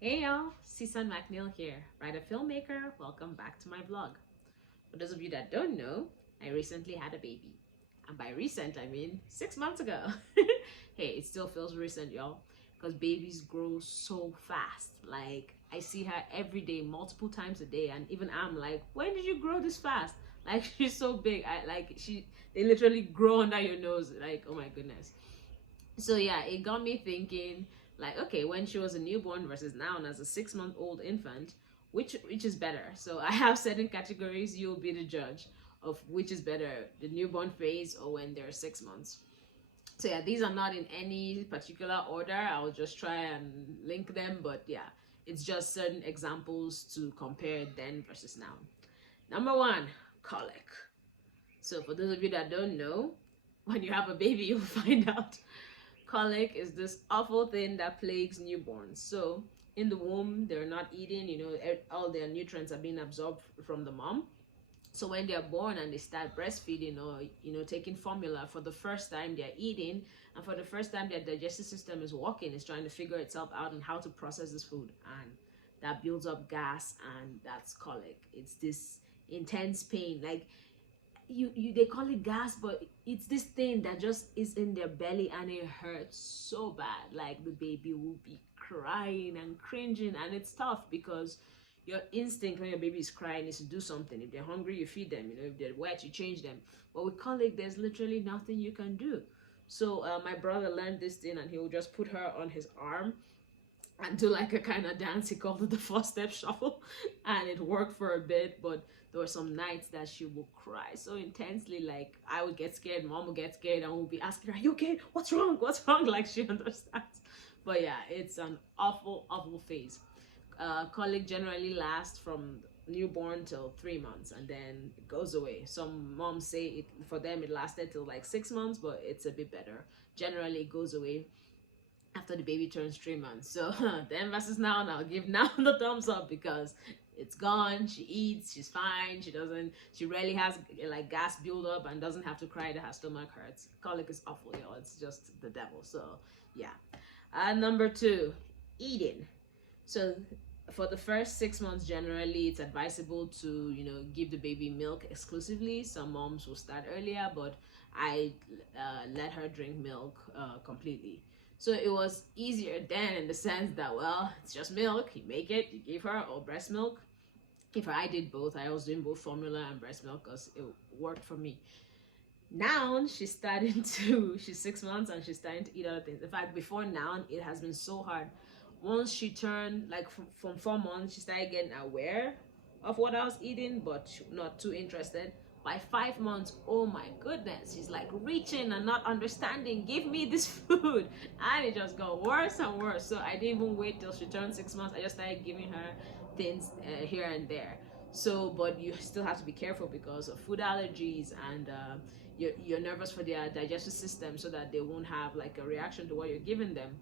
Hey y'all, Susan McNeil here, writer filmmaker. Welcome back to my vlog. For those of you that don't know, I recently had a baby. And by recent, I mean 6 months ago. Hey, it still feels recent, y'all, because babies grow so fast. Like, I see her every day, multiple times a day, and even I'm like, when did you grow this fast? Like, she's so big. They literally grow under your nose. Like, oh my goodness. So yeah, it got me thinking, like, okay, when she was a newborn versus now as a 6 month old infant, which is better? So I have certain categories. You'll be the judge of which is better, the newborn phase or when they're 6 months. So yeah, these are not in any particular order. I'll just try and link them, but yeah, it's just certain examples to compare then versus now. Number one, colic. So for those of you that don't know, when you have a baby, you'll find out. Colic is this awful thing that plagues newborns. So in the womb, they're not eating, all their nutrients are being absorbed from the mom. So when they're born and they start breastfeeding or taking formula for the first time, they're eating, and for the first time their digestive system is working, is trying to figure itself out on how to process this food, and that builds up gas, and that's colic. It's this intense pain, like you they call it gas, but it's this thing that just is in their belly and it hurts so bad. Like the baby will be crying and cringing, and it's tough because your instinct when your baby is crying is to do something. If they're hungry, you feed them. If they're wet, you change them. But with colic, there's literally nothing you can do. So my brother learned this thing, and he would just put her on his arm and do like a kind of dance. He called it the 4 step shuffle, and it worked for a bit. But there were some nights that she would cry so intensely, like I would get scared, mom would get scared, and we'll be asking her, "Are you okay? What's wrong? What's wrong?" Like she understands. But yeah, it's an awful phase. Colic generally lasts from newborn till 3 months, and then it goes away. Some moms say it for them it lasted till like 6 months, but it's a bit better. Generally, it goes away after the baby turns 3 months. So then versus now, and I'll give now the thumbs up because it's gone. She eats, she's fine. She rarely has like gas build up and doesn't have to cry that her stomach hurts. Colic is awful, y'all. It's just the devil. So yeah. Number two, eating. So for the first 6 months, generally it's advisable to give the baby milk exclusively. Some moms will start earlier, but I let her drink milk completely. So it was easier then in the sense that, well, it's just milk. You make it, you give her, or breast milk. If I did both, I was doing both formula and breast milk because it worked for me. Now she's starting to, she's 6 months and she's starting to eat other things. In fact, before now, it has been so hard. Once she turned, like from 4 months, she started getting aware of what I was eating, but not too interested. By 5 months, oh my goodness, she's like reaching and not understanding. Give me this food, and it just got worse and worse. So I didn't even wait till she turned 6 months. I just started giving her things here and there. So, but you still have to be careful because of food allergies, and you're nervous for their digestive system, so that they won't have like a reaction to what you're giving them.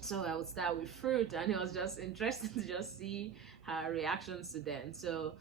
So I would start with fruit, and it was just interesting to just see her reactions to them. So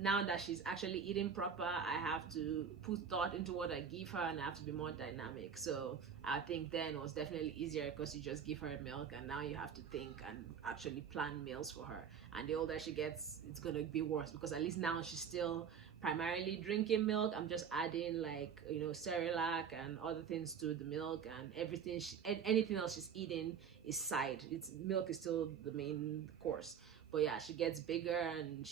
now that she's actually eating proper, I have to put thought into what I give her, and I have to be more dynamic. So I think then it was definitely easier because you just give her milk, and now you have to think and actually plan meals for her. And the older she gets, it's gonna be worse because at least now she's still primarily drinking milk. I'm just adding like Cerelac and other things to the milk, and everything anything else she's eating is side. It's milk is still the main course. But yeah, she gets bigger, and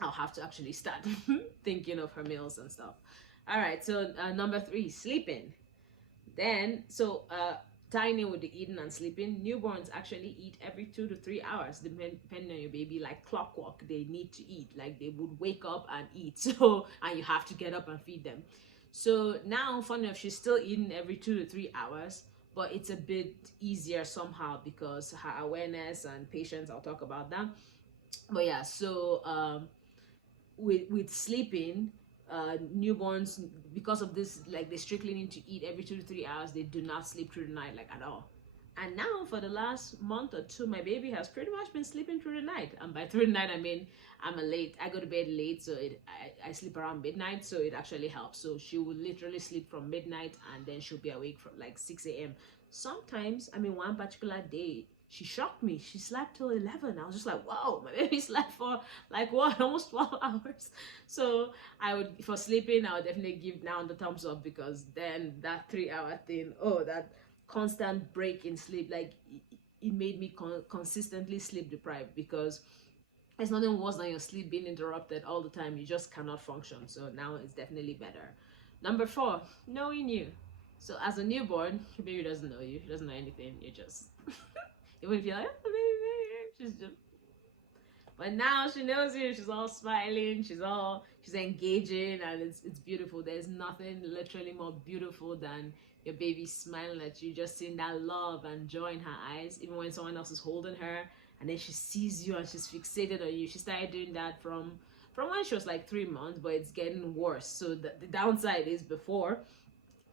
I'll have to actually start thinking of her meals and stuff. All right, so number three, sleeping. Then, so tying in with the eating and sleeping, newborns actually eat every 2 to 3 hours, depending on your baby, like clockwork. They need to eat, like they would wake up and eat. So, and you have to get up and feed them. So now, funny enough, she's still eating every 2 to 3 hours, but it's a bit easier somehow because her awareness and patience. I'll talk about that. But yeah, so with sleeping, newborns, because of this, like they strictly need to eat every 2 to 3 hours. They do not sleep through the night, like at all. And now for the last month or two, my baby has pretty much been sleeping through the night. And by through the night, I mean I go to bed late, so I sleep around midnight, so it actually helps. So she will literally sleep from midnight, and then she'll be awake from like 6 a.m. Sometimes, I mean, one particular day, she shocked me. She slept till 11. I was just like, whoa, my baby slept for like what, almost 12 hours. So I would, for sleeping, I would definitely give now the thumbs up, because then that 3 hour thing, oh, that constant break in sleep, like it made me consistently sleep deprived, because there's nothing worse than your sleep being interrupted all the time. You just cannot function. So now it's definitely better. Number 4, knowing you. So as a newborn, your baby doesn't know you. She doesn't know anything. You just, even if you're like, oh, baby, she's just. But now she knows you. She's all smiling. She's engaging, and it's beautiful. There's nothing literally more beautiful than your baby smiling at you, just seeing that love and joy in her eyes, even when someone else is holding her, and then she sees you and she's fixated on you. She started doing that from when she was like 3 months, but it's getting worse. So the downside is, before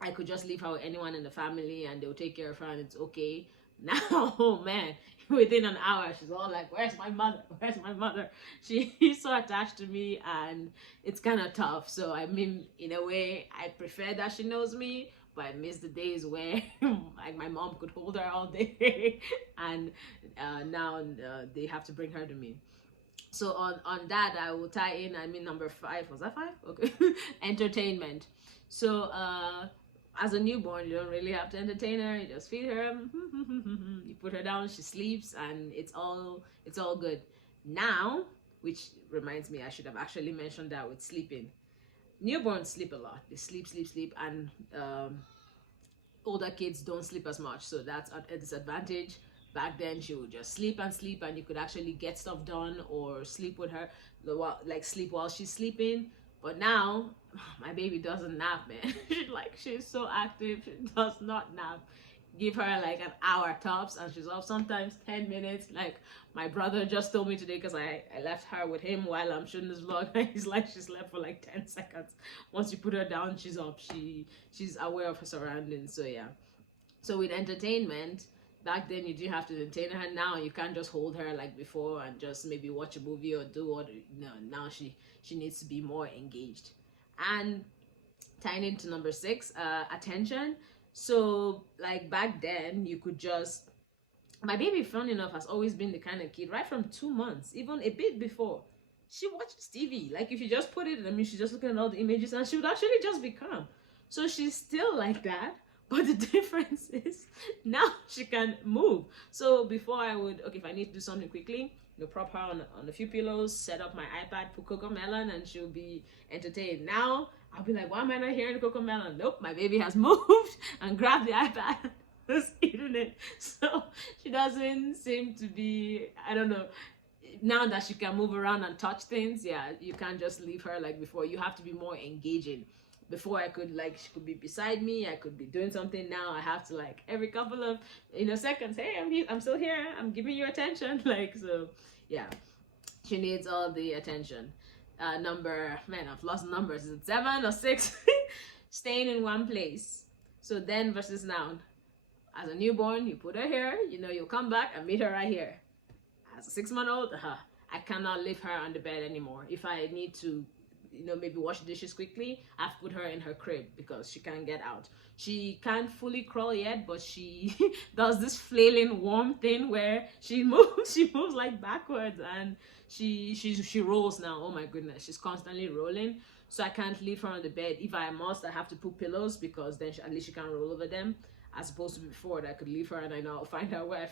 I could just leave her with anyone in the family and they'll take care of her and it's okay. Now, oh man, within an hour, she's all like, where's my mother? Where's my mother? She's so attached to me, and it's kind of tough. So, I mean, in a way, I prefer that she knows me, but I miss the days where like my mom could hold her all day, and now they have to bring her to me. So on that, I will tie in, I mean, number 5, was that 5? Okay. Entertainment. So as a newborn, you don't really have to entertain her. You just feed her, you put her down, she sleeps, and it's all good. Now, which reminds me, I should have actually mentioned that with sleeping. Newborns sleep a lot. They sleep, and older kids don't sleep as much, so that's a disadvantage. Back then, she would just sleep, and you could actually get stuff done or sleep with her, like sleep while she's sleeping. But now, my baby doesn't nap, man. She's so active. She does not nap. Give her like an hour tops, and she's off sometimes 10 minutes. Like my brother just told me today, because I left her with him while I'm shooting this vlog. He's like, she slept for like 10 seconds. Once you put her down, she's up. She's aware of her surroundings. So yeah. So with entertainment, back then you do have to entertain her. Now you can't just hold her like before and just maybe watch a movie or do what. No, now she needs to be more engaged. And tying into number 6, attention. So like back then, you could just, my baby, fun enough, has always been the kind of kid, right from 2 months, even a bit before, she watches TV. Like if you just put it, I mean, she's just looking at all the images and she would actually just be calm. So she's still like that, but the difference is now she can move. So before I would, okay, if I need to do something quickly, prop her on a few pillows, set up my iPad, put Cocomelon, and she'll be entertained. Now I'll be like, why am I not hearing Cocomelon? Nope, my baby has moved and grabbed the iPad, is eating it. So she doesn't seem to be, I don't know, now that she can move around and touch things. Yeah, you can't just leave her like before. You have to be more engaging. Before I could, like, she could be beside me, I could be doing something. Now I have to, like, every couple of seconds, hey, I'm still here, I'm giving you attention. Like, so yeah, she needs all the attention. Number, man, I've lost numbers. Is it 7 or 6? Staying in one place. So then versus now. As a newborn, you put her here, you'll come back and meet her right here. As a 6-month-old, I cannot leave her on the bed anymore. If I need to, maybe wash the dishes quickly, I've put her in her crib because she can't get out. She can't fully crawl yet, but she does this flailing worm thing where she moves like backwards, and she rolls now. Oh my goodness, she's constantly rolling. So I can't leave her on the bed. If I must, I have to put pillows, because then at least she can't roll over them, as opposed to before that I could leave her and I know I'll find out where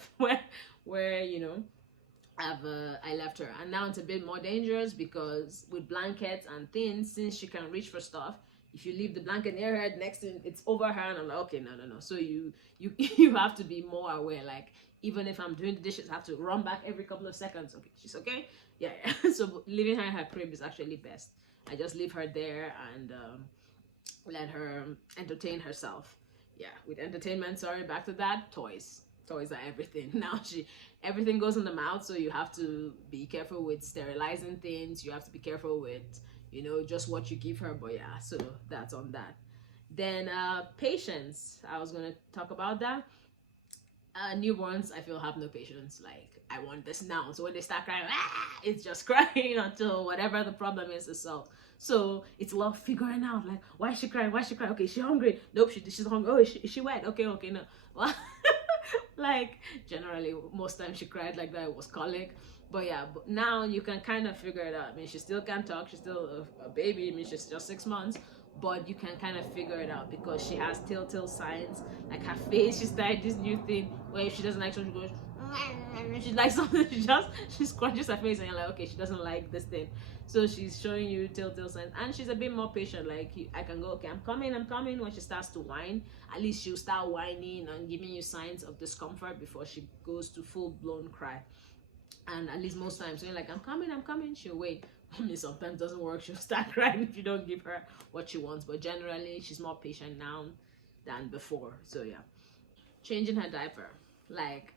I left her. And now it's a bit more dangerous, because with blankets and things, since she can reach for stuff, if you leave the blanket near her, next thing it's over her, and I'm like, okay, no. So you have to be more aware. Like, even if I'm doing the dishes, I have to run back every couple of seconds. Okay, she's okay? Yeah. So leaving her in her crib is actually best. I just leave her there and let her entertain herself. Yeah, with entertainment, sorry, back to that, toys are everything. Now everything goes in the mouth, so you have to be careful with sterilizing things. You have to be careful with just what you give her. But yeah, so that's on that. Then patience, I was going to talk about that. Newborns, I feel, have no patience. Like, I want this now. So when they start crying, it's just crying until whatever the problem is solved. So it's a lot of figuring out, like, why is she crying? Okay, she's hungry. Nope, she's hungry. Oh, is she wet? Okay, no. Like generally most times she cried like that, it was colic. But yeah, but now you can kind of figure it out. I mean, she still can't talk, she's still a baby. I mean, she's just 6 months, but you can kind of figure it out because she has telltale signs. Like her face, she started this new thing where if she doesn't like something, she goes, she likes something, she scrunches her face, and you're like, okay, she doesn't like this thing. So she's showing you telltale signs, and she's a bit more patient. Like I can go, okay, I'm coming, I'm coming. When she starts to whine, at least she'll start whining and giving you signs of discomfort before she goes to full blown cry. And at least most times when you're like, I'm coming, she'll wait. I mean, sometimes it doesn't work, she'll start crying if you don't give her what she wants. But generally she's more patient now than before. So yeah. Changing her diaper, like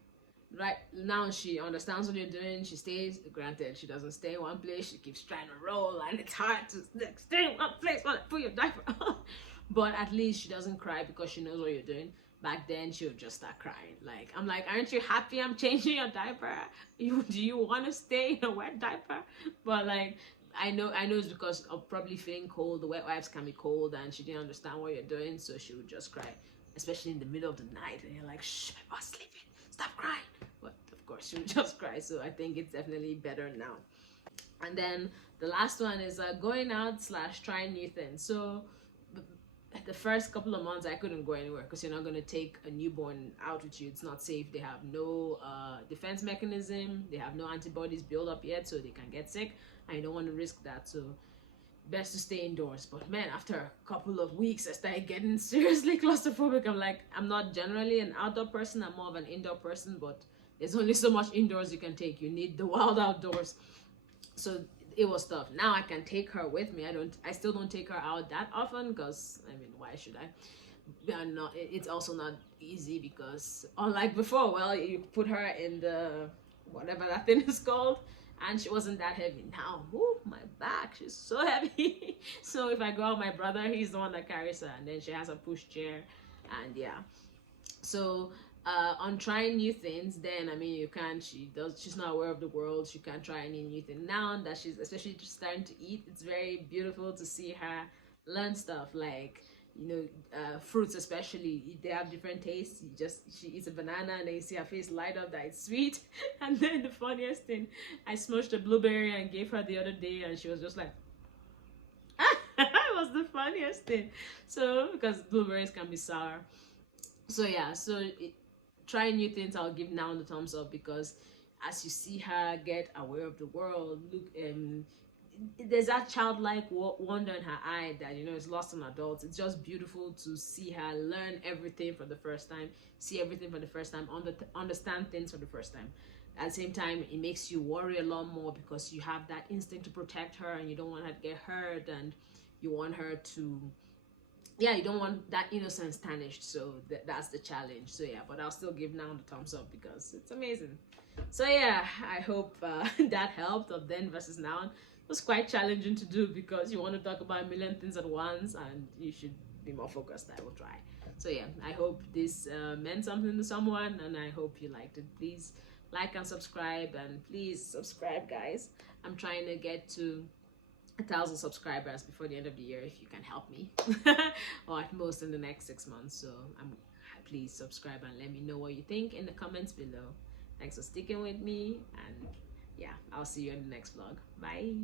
right now she understands what you're doing. She stays, granted she doesn't stay in one place, she keeps trying to roll, and it's hard to like, stay in one place while I put your diaper on. But at least she doesn't cry because she knows what you're doing. Back then she would just start crying. Like I'm like, aren't you happy I'm changing your diaper? Do you want to stay in a wet diaper? But like I know it's because of probably feeling cold. The wet wipes can be cold, and she didn't understand what you're doing, so she would just cry, especially in the middle of the night, and you're like, shh, I was sleeping, stop crying. But of course she would just cry. So I think it's definitely better now. And then the last one is going out slash trying new things. So the first couple of months I couldn't go anywhere because you're not going to take a newborn out with you. It's not safe. They have no defense mechanism, they have no antibodies built up yet, so they can get sick. I don't want to risk that, so best to stay indoors. But man, after a couple of weeks I started getting seriously claustrophobic. I'm like, I'm not generally an outdoor person, I'm more of an indoor person, but there's only so much indoors you can take. You need the wild outdoors. So it was tough. Now I can take her with me. I still don't take her out that often because I mean, why should I? Not, it's also not easy because unlike before, well, you put her in the whatever that thing is called, and she wasn't that heavy. Now, whoo, my back, she's so heavy. So if I go out, my brother, he's the one that carries her, and then she has a push chair, and yeah. So on trying new things, then I mean, you can't, she's not aware of the world, she can't try any new thing. Now that she's especially just starting to eat, it's very beautiful to see her learn stuff. Like, fruits, especially, they have different tastes. She eats a banana, and then you see her face light up that it's sweet. And then the funniest thing, I smushed a blueberry and gave her the other day, and she was just like, it was the funniest thing. So because blueberries can be sour. So yeah, trying new things, I'll give now the thumbs up, because as you see her get aware of the world, look, there's that childlike wonder in her eye that is lost in adults. It's just beautiful to see her learn everything for the first time, see everything for the first time, understand things for the first time. At the same time, it makes you worry a lot more because you have that instinct to protect her, and you don't want her to get hurt, and you want her to, yeah, you don't want that innocence tarnished. So that's the challenge. So yeah, but I'll still give now the thumbs up because it's amazing. So yeah, I hope that helped. Of then versus now, it was quite challenging to do because you want to talk about a million things at once, and you should be more focused. I will try. So yeah, I hope this meant something to someone, and I hope you liked it. Please like and subscribe, and please subscribe, guys. I'm trying to get to 1,000 subscribers before the end of the year, if you can help me. Or at most in the next 6 months. So please subscribe and let me know what you think in the comments below. Thanks for sticking with me, and yeah, I'll see you in the next vlog. Bye.